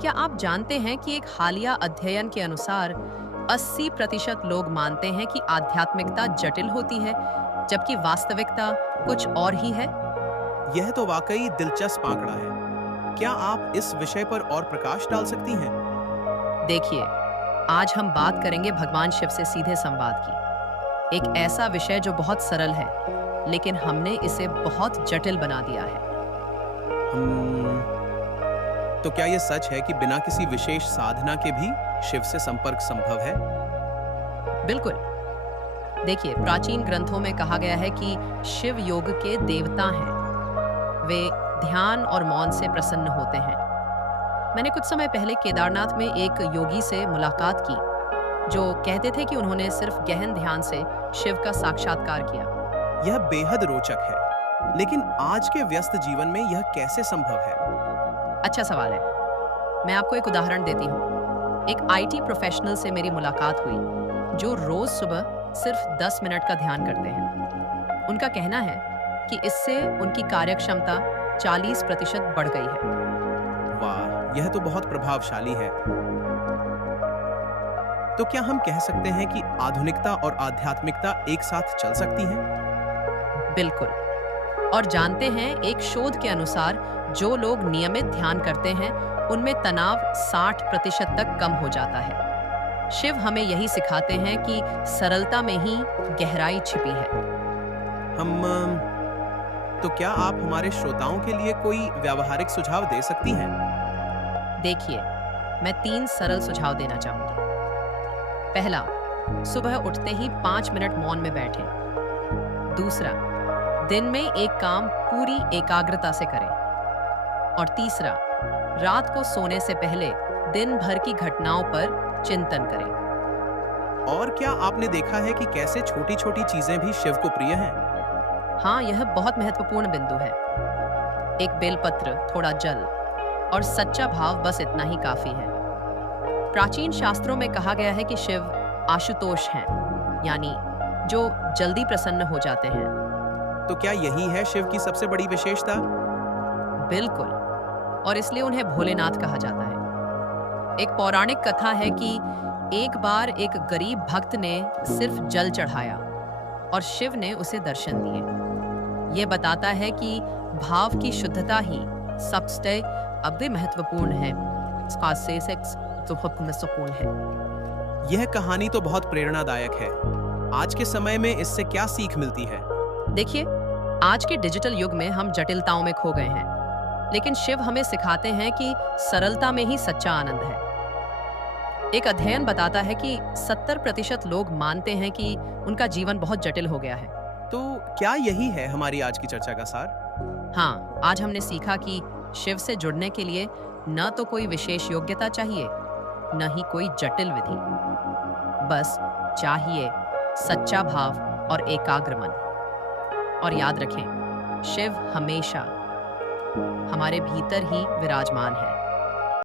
क्या आप जानते हैं कि एक हालिया अध्ययन के अनुसार 80% लोग मानते हैं कि आध्यात्मिकता जटिल होती है, जबकि वास्तविकता कुछ और ही है? यह तो वाकई दिलचस्प आंकड़ा है। क्या आप इस विषय पर और प्रकाश डाल सकती हैं? देखिए, आज हम बात करेंगे भगवान शिव से सीधे संवाद की। एक ऐसा विषय जो बहुत सरल है, लेकिन हमने इसे बहुत जटिल बना दिया है। तो क्या यह सच है कि बिना किसी विशेष साधना के भी शिव से संपर्क संभव है? बिल्कुल। देखिए, प्राचीन ग्रंथों में कहा गया है कि शिव योग के देवता हैं। वे ध्यान और मौन से प्रसन्न होते हैं। मैंने कुछ समय पहले केदारनाथ में एक योगी से मुलाकात की, जो कहते थे कि उन्होंने सिर्फ गहन ध्यान से शिव का साक्षात्कार किया। यह बेहद रोचक है, लेकिन आज के व्यस्त जीवन में यह कैसे संभव है? अच्छा सवाल है। मैं आपको एक उदाहरण देती हूँ। एक आईटी प्रोफेशनल से मेरी मुलाकात हुई, जो रोज सुबह सिर्फ 10 मिनट का ध्यान करते हैं। उनका कहना है कि इससे उनकी कार्यक्षमता 40% बढ़ गई है। वाह, यह तो बहुत प्रभावशाली है। तो क्या हम कह सकते हैं कि आधुनिकता और आध्यात्मिकता एक साथ चल सकती हैं? बिल्कुल। और जानते हैं, एक शोध के अनुसार जो लोग नियमित ध्यान करते हैं, उनमें तनाव 60% तक कम हो जाता है। शिव हमें यही सिखाते हैं कि सरलता में ही गहराई छिपी है। हम तो क्या आप हमारे श्रोताओं के लिए कोई व्यावहारिक सुझाव दे सकती हैं? देखिए, मैं 3 सरल सुझाव देना चाहूंगी। पहला, सुबह उठते ही 5 मिनट मौन में बैठें। दूसरा, दिन में एक काम पूरी एकाग्रता से करें। और तीसरा, रात को सोने से पहले दिन भर की घटनाओं पर चिंतन करें। और क्या आपने देखा है कि कैसे छोटी-छोटी चीजें भी शिव को प्रिय हैं? हाँ, यह बहुत महत्वपूर्ण बिंदु है। एक बेलपत्र, थोड़ा जल और सच्चा भाव, बस इतना ही काफी है। प्राचीन शास्त्रों में कहा गया है कि शिव आशुतोष हैं, यानी जो जल्दी प्रसन्न हो जाते हैं। तो क्या यही है शिव की सबसे बड़ी विशेषता? बिल्कुल। और इसलिए उन्हें भोलेनाथ कहा जाता है। एक पौराणिक कथा है कि एक बार एक गरीब भक्त ने सिर्फ जल चढ़ाया और शिव ने उसे दर्शन दिए। यह बताता है कि भाव की शुद्धता ही सबसे अति महत्वपूर्ण है। महत्वपूर्ण है। यह कहानी तो बहुत प्रेरणादायक है। आज के समय में इससे क्या सीख मिलती है? देखिए, आज के डिजिटल युग में हम जटिलताओं में खो गए हैं, लेकिन शिव हमें सिखाते हैं कि सरलता में ही सच्चा आनंद है। एक अध्ययन बताता है कि 70% लोग मानते हैं कि उनका जीवन बहुत जटिल हो गया है। तो क्या यही है हमारी आज की चर्चा का सार? हाँ, आज हमने सीखा कि शिव से जुड़ने के लिए न तो कोई विशेष योग्यता चाहिए, न ही कोई जटिल विधि। बस चाहिए सच्चा भाव और एकाग्र मन। और याद रखें, शिव हमेशा हमारे भीतर ही विराजमान है।